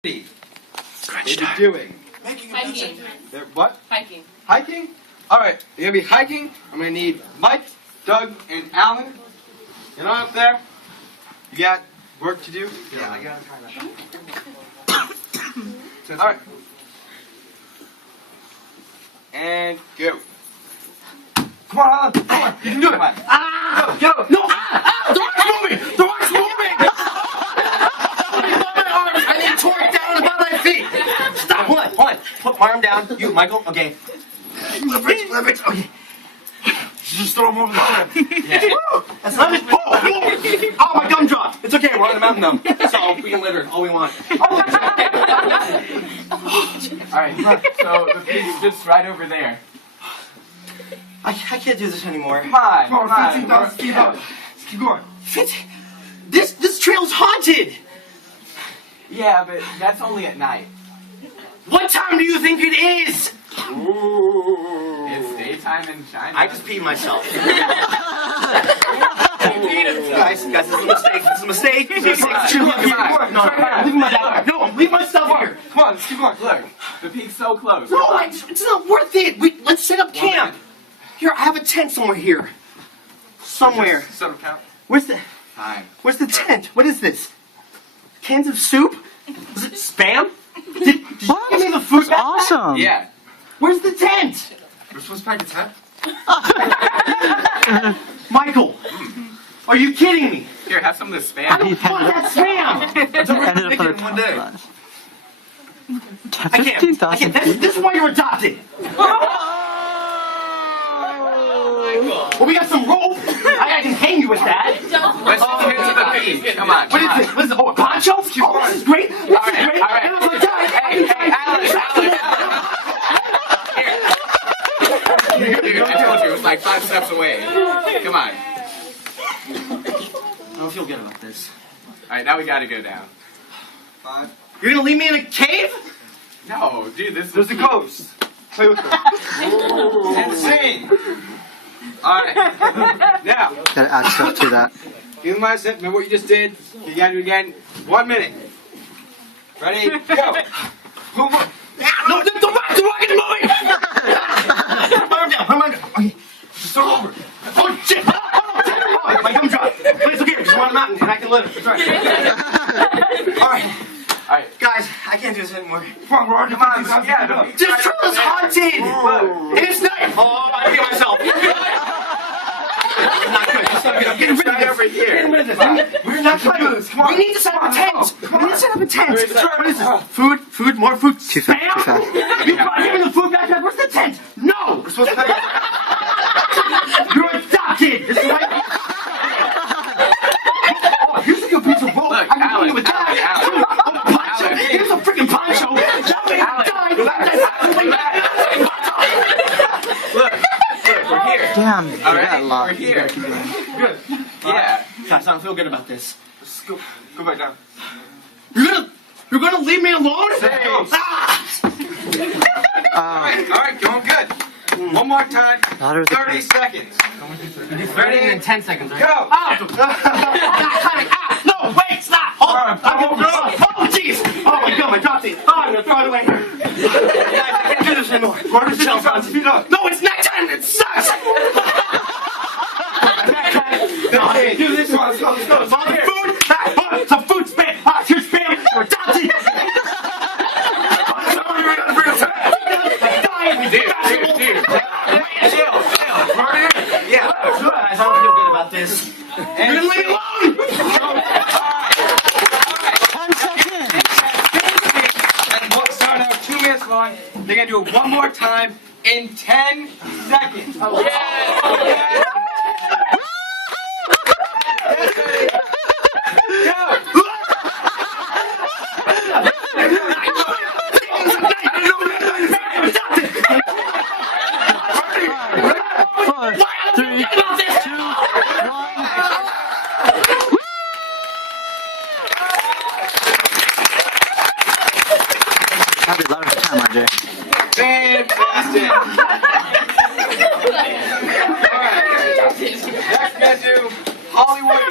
What are you doing? Hiking. What? Hiking. Hiking? Alright, you're gonna be hiking. I'm gonna need Mike, Doug, and Alan. Get on up there. You got work to do? Yeah, I gotta try that. Alright. And go. Come on, Alan. Come on. You can do it. Ah! Get up. No! Ah! The rock's moving! The rock's moving! I need to torque down about my feet! Stop! Hold on. Put my arm down. You, Michael. Okay. Leverage. Okay. Just throw him over the cliff. Yeah. That's leverage. Oh, my gum dropped. It's okay. We're on the mountain though. So we can litter all we want. Alright, so the peak's just right over there. I can't do this anymore. Come on, Come on, 15,000 feet up. Let's keep going. This trail's haunted. Yeah, but that's only at night. What time do you think it is? It's daytime in China. I just peed myself. Guys, this is a mistake. This is a mistake. This is a mistake. Come on. No, I'm leaving my stuff. No, I'm leaving my stuff here. Come on, let's keep going. Look, the peak's so close. No, it's not worth it. Let's set up camp. Here, I have a tent somewhere here. Somewhere. Set up count. Where's the Fine. Where's the tent? What is this? Cans of soup? Is it Spam? Did you give me the food back? Awesome. Yeah. Where's the tent? We're supposed to pack a tent? Michael, are you kidding me? Here, have some of this I spam. don't want that Spam. Ended up on a One day. I can't. 15,000. This is why you're adopted. Well, we got some rope. I can hang you with that. Let's get to the peak. Come on. What is this? What is it? Oh, a poncho? Oh, this is great. This is great. all right. And I'm gonna die. Hey, Alan. Here. Dude, I told you, it was like 5 steps away. Come on. I don't feel good about this. Alright, now we gotta go down. 5. You're gonna leave me in a cave? No, dude, this There's is the ghost. Play with them. Insane. Alright. Now, Gotta add stuff to that. give me my set. Remember what you just did? You gotta do it again. 1 minute. Ready? Go. No, the rock is moving! Put my arm down. Okay. Just throw it over. Oh, shit! Oh, my gum dropped. But it's okay. Just one mountain and I can live. That's right. Alright. Guys, I can't do this anymore. Come on, we're already Come on, yeah, the peak's This right trail over is there. haunted! And it's not. Oh, I hate myself. Not good. It's not good. I'm getting rid of Right this. over here. Getting rid of this. We're not gonna do this. Come on. We need to set up a tent. We need to set up a tent. What is this? Food? Food? More food? Too fast, too fast. You brought me the food back. Where's the tent? No. We're supposed to pack You're adopted. This is why. Oh, here's a good piece of rope. Look, I can Alan, do you with that. Alan. Oh, poncho. Alan. Here's a freaking poncho. That way I Look, we're here. Damn, you got a Alright, lot. we're You here. gotta keep going. Good. Yeah. Guys, I don't feel good about this. Let's go. Go back down. You're gonna leave me alone? Say ghost. Ah! Alright, going good. One more time. Louder the 30 seconds. 30 and then 10 seconds, right? Go. No, wait, stop! Hold on. Oh, jeez! Oh my god, my dropped it. Oh, I'm gonna throw it away here. Guys, I can't do this anymore. Run 15,000 feet up. No, it's nighttime! It sucks! Hey, do this one. Let's go. It's all here. Food! It's a food spam! Here's spam! We're adopted! Dude. Yeah, guys, I don't feel good about this. You're gonna leave me alone! 10 seconds. And we'll start out 2 minutes long. They're gonna do it one more time in 10 seconds. Yeah. Four, three, two, one. That'd be louder time, RJ. Fantastic. Alright. Next, we're gonna do Hollywood.